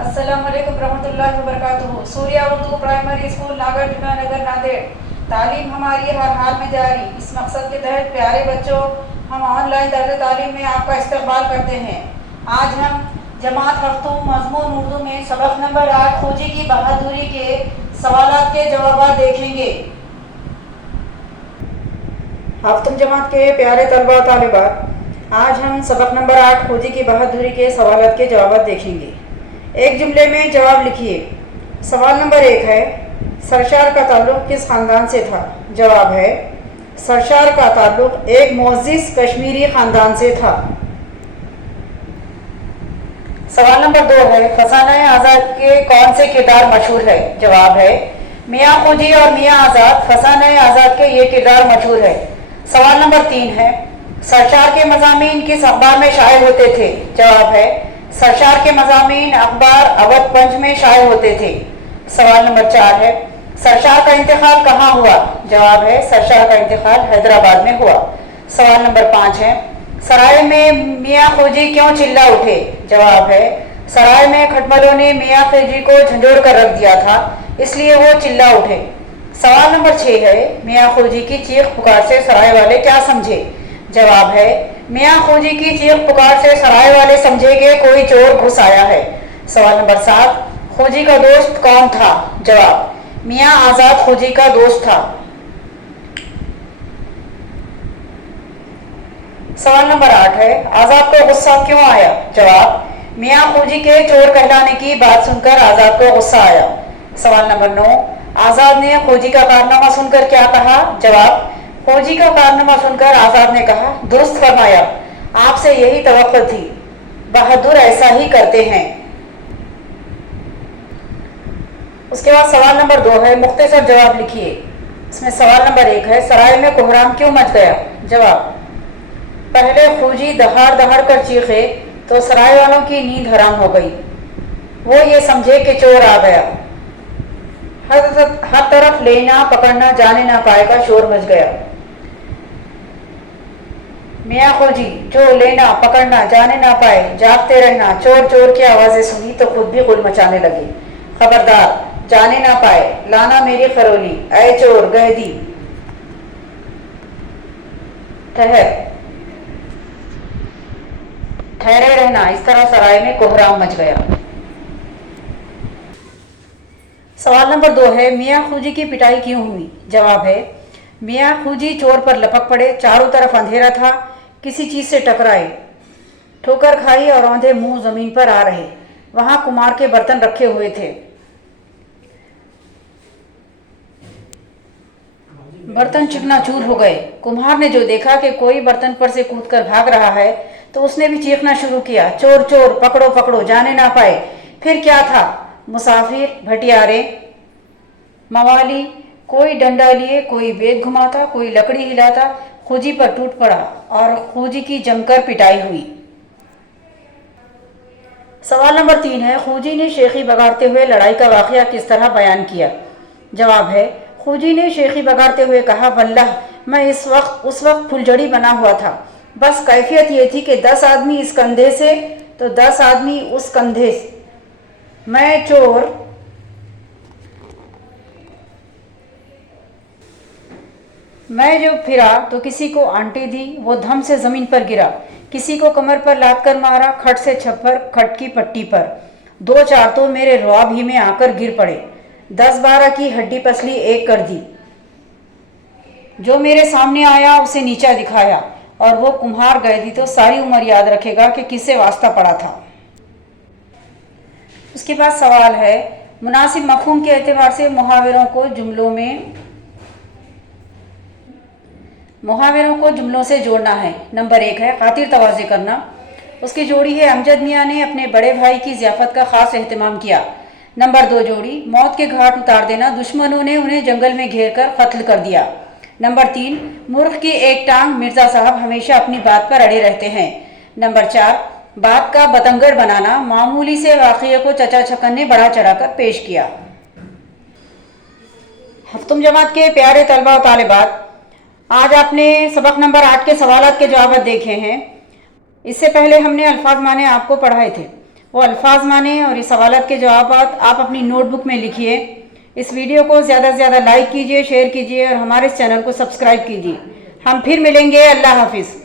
अस्सलाम वालेकुम रहमतुल्लाहि व बरकातुहू। सूर्या उर्दू प्राइमरी स्कूल नागार्जुना नगर नांदेड़। तालीम हमारी हर हाल में जारी। इस मकसद के तहत प्यारे बच्चों, हम ऑनलाइन दर्ज तालीम में आपका इस्तकबाल करते हैं। आज हम जमात हफ्तुम मज़मून उर्दू में सबक नंबर 8 खोजी की बहादुरी के सवालात के जवाब देखेंगे। हफ्तुम जमात के प्यारे तलबा और तालिबात, आज हम सबक नंबर 8 खोजी की बहादुरी के सवालात के जवाब देखेंगे। एक जुमले में जवाब लिखिए। सवाल नंबर 1 है, सरशार का ताल्लुक़ किस ख़ानदान से था? जवाब है, सरशार का ताल्लुक़ एक मोअज़्ज़िज़ कश्मीरी ख़ानदान से था। सवाल नंबर 2 है, फसाना-ए आज़ाद के कौन से किरदार मशहूर है? जवाब है, मियाँ खोजी और मियाँ आज़ाद। फसाना-ए आज़ाद के ये किरदार मशहूर है। सवाल नंबर 3 है, सरशार के मज़ामीन किस अखबार में शाये होते थे? जवाब है, सरशार के मज़ामीन अखबार अवध पंच में शाये होते थे। सवाल नंबर 4 है, सरशार का इंतकाल कहाँ हुआ? जवाब है, सरशार का इंतकाल हैदराबाद में हुआ। सवाल नंबर 5 है, सराय में मियाँ खोजी क्यों चिल्ला उठे? जवाब है, सराय में खटमलों ने मियाँ खोजी को झंझोड़ कर रख दिया था, इसलिए वो चिल्ला उठे। सवाल नंबर 6 है, मियाँ खोजी की चीख पुकार से सराय वाले क्या समझे? जवाब है, मियाँ खोजी की चीख पुकार से सराय वाले समझे कि कोई चोर घुस आया है। सवाल नंबर 7, खोजी का दोस्त कौन था? जवाब, मियाँ आज़ाद खोजी का दोस्त था। सवाल नंबर 8 है, आज़ाद को गुस्सा क्यों आया? जवाब, मियाँ खोजी के चोर कहलाने की बात सुनकर आज़ाद को गुस्सा आया। सवाल नंबर 9, आज़ाद ने खोजी का कारनामा सुनकर क्या कहा? जवाब, खोजी का कारनामा सुनकर आज़ाद ने कहा, दुरुस्त फरमाया, आपसे यही तवक्को थी, बहादुर ऐसा ही करते हैं। उसके बाद सवाल नंबर 2 है, मुख्तसर जवाब लिखिए। इसमें सवाल नंबर 1 है, सराय में कोहराम क्यों मच गया? जवाब, पहले खोजी दहाड़ दहाड़ कर चीखे तो सराय वालों की नींद हराम हो गई। वो ये समझे कि चोर आ गया। हर तरफ लेना पकड़ना जाने ना पाए का शोर मच गया। मियाँ खोजी जो लेना पकड़ना जाने ना पाए, जागते रहना, चोर चोर की आवाज़ें सुनी तो खुद भी गुल मचाने लगे। खबरदार, जाने ना पाए, लाना मेरी खरोली, ऐ चोर गैदी, ठहरे रहना। इस तरह सराय में कोहराम मच गया। सवाल नंबर 2 है, मियाँ खोजी की पिटाई क्यों हुई? जवाब है, मियाँ खोजी चोर पर लपक पड़े, चारों तरफ अंधेरा था, किसी चीज़ से टकराए, ठोकर खाई और औंधे मुंह ज़मीन पर आ रहे। वहाँ कुम्हार के बर्तन रखे हुए थे। बर्तन चिकनाचूर हो गए। कुम्हार ने जो देखा कि कोई बर्तन पर से कूदकर भाग रहा है तो उसने भी चीखना शुरू किया, चोर चोर, पकड़ो पकड़ो, जाने ना पाए। फिर क्या था? मुसाफिर, भटियारे, मवाली, कोई डंडा लिए, कोई बेत घुमाता, कोई लकड़ी हिलाता, खोजी पर टूट पड़ा और खोजी की जमकर पिटाई हुई। सवाल नंबर 3 है, खोजी ने शेखी बगाड़ते हुए लड़ाई का वाक़या किस तरह बयान किया? जवाब है, खोजी ने शेखी बगाड़ते हुए कहा, वल्लाह मैं उस वक्त फुलझड़ी बना हुआ था। बस कैफियत ये थी कि 10 आदमी इस कंधे से तो 10 आदमी उस कंधे से। मैं जो फिरा तो किसी को आंटी दी, वो धम से ज़मीन पर गिरा, किसी को कमर पर लाद कर मारा, खट से छप्पर, खट की पट्टी पर। 2-4 तो मेरे रुआब ही में आकर गिर पड़े। 10-12 की हड्डी पसली एक कर दी। जो मेरे सामने आया उसे नीचा दिखाया, और वो कुम्हार गैदी तो सारी उम्र याद रखेगा कि किससे वास्ता पड़ा था। उसके बाद सवाल है, मुनासिब मफ़हूम के एतबार से मुहावरों को जुमलों से जोड़ना है। नंबर 1 है, खातिर तवाज़े करना। उसकी जोड़ी है, अमजद मियाँ ने अपने बड़े भाई की ज़ियाफ़त का ख़ास एहतमाम किया। नंबर 2 जोड़ी, मौत के घाट उतार देना, दुश्मनों ने उन्हें जंगल में घेर कर कत्ल कर दिया। नंबर 3, मुर्ख की एक टांग, मिर्ज़ा साहब हमेशा अपनी बात पर अड़े रहते हैं। नंबर 4, बात का बतंगड़ बनाना, मामूली से वाक़ये को चचा छकन ने बढ़ा चढ़ाकर पेश किया। हफ्तुम जमात के प्यारे तलबा और तालिबात, आज आपने सबक नंबर 8 के सवालात के जवाब देखे हैं। इससे पहले हमने अल्फाज माने आपको पढ़ाए थे। وہ الفاظ مانیں اور اس سوالات کے جوابات آپ اپنی نوٹ بک میں لکھیے۔ اس ویڈیو کو زیادہ سے زیادہ لائک کیجیے، شیئر کیجیے اور ہمارے اس چینل کو سبسکرائب کیجیے۔ ہم پھر ملیں گے۔ اللہ حافظ۔